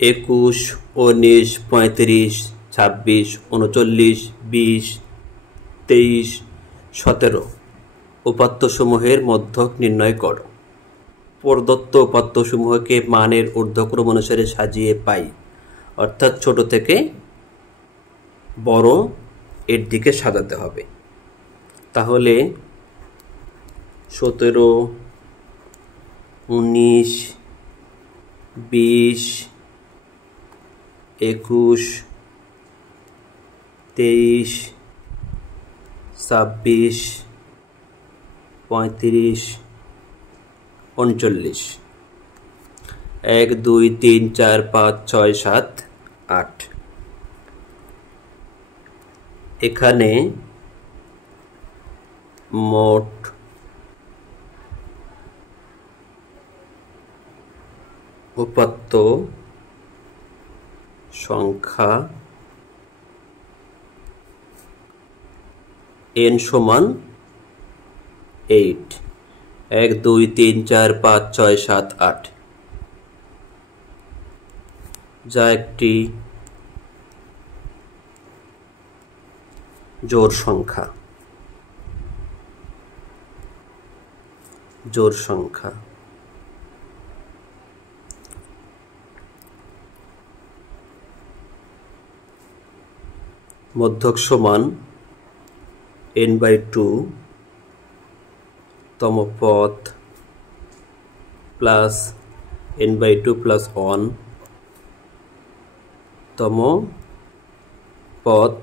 21, 19, 35, 26, 39, 20, 23, 17 উপাত্তসমূহের মধ্যক নির্ণয় করো। প্রদত্ত উপাত্তসমূহকে মানের ঊর্ধ্বক্রম অনুসারে সাজিয়ে পাই, অর্থাৎ ছোট থেকে বড় এর দিকে সাজাতে হবে। তাহলে 17, 19, 20, 21, 23, 26, 35, 39, 1, 2, 3, 4, 5, 6, 7, 8। এখানে মোট উপাত্ত সংখ্যা n সমান 8। 1, 2, 3, 4, 5, 6, 7, 8, যা একটি জোড় সংখ্যা। মধ্যক সমান n/2 তম পদ প্লাস n/2 প্লাস 1 তম পদ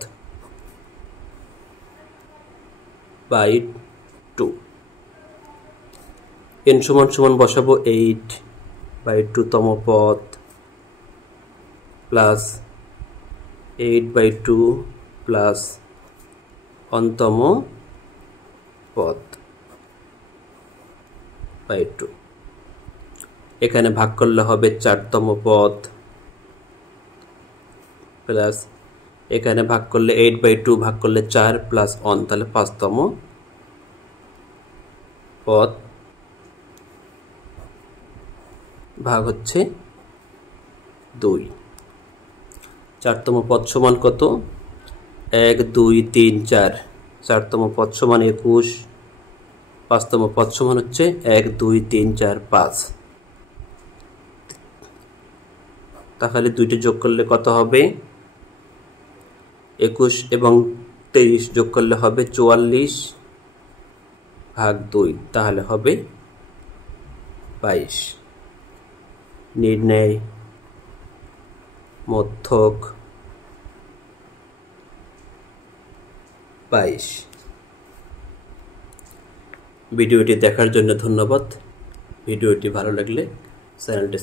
বাই 2। n সমান বসাবো 8/2 তম পদ প্লাস 8/2 প্লাস 1 তম পদ বাই 2। এখানে ভাগ করলে হবে 4 তম পদ প্লাস এখানে ভাগ করলে 8/2 ভাগ করলে 4 প্লাস 1, তাহলে 5 তম পদ ভাগ হচ্ছে 2। 4 তম পদ সমান কত? 1, 2, 3, 4। 4 তম পদ সমান 21। 5 তম পদ সমান হচ্ছে 1, 2, 3, 4, 5। তাহলে দুইটি যোগ করলে কত হবে? 21 এবং 23 যোগ করলে হবে 44 ভাগ 2, তাহলে হবে 22। নির্ণয় মধ্যক 22। ভিডিওটি দেখার জন্য ধন্যবাদ। ভিডিওটি ভালো লাগলে চ্যানেলটি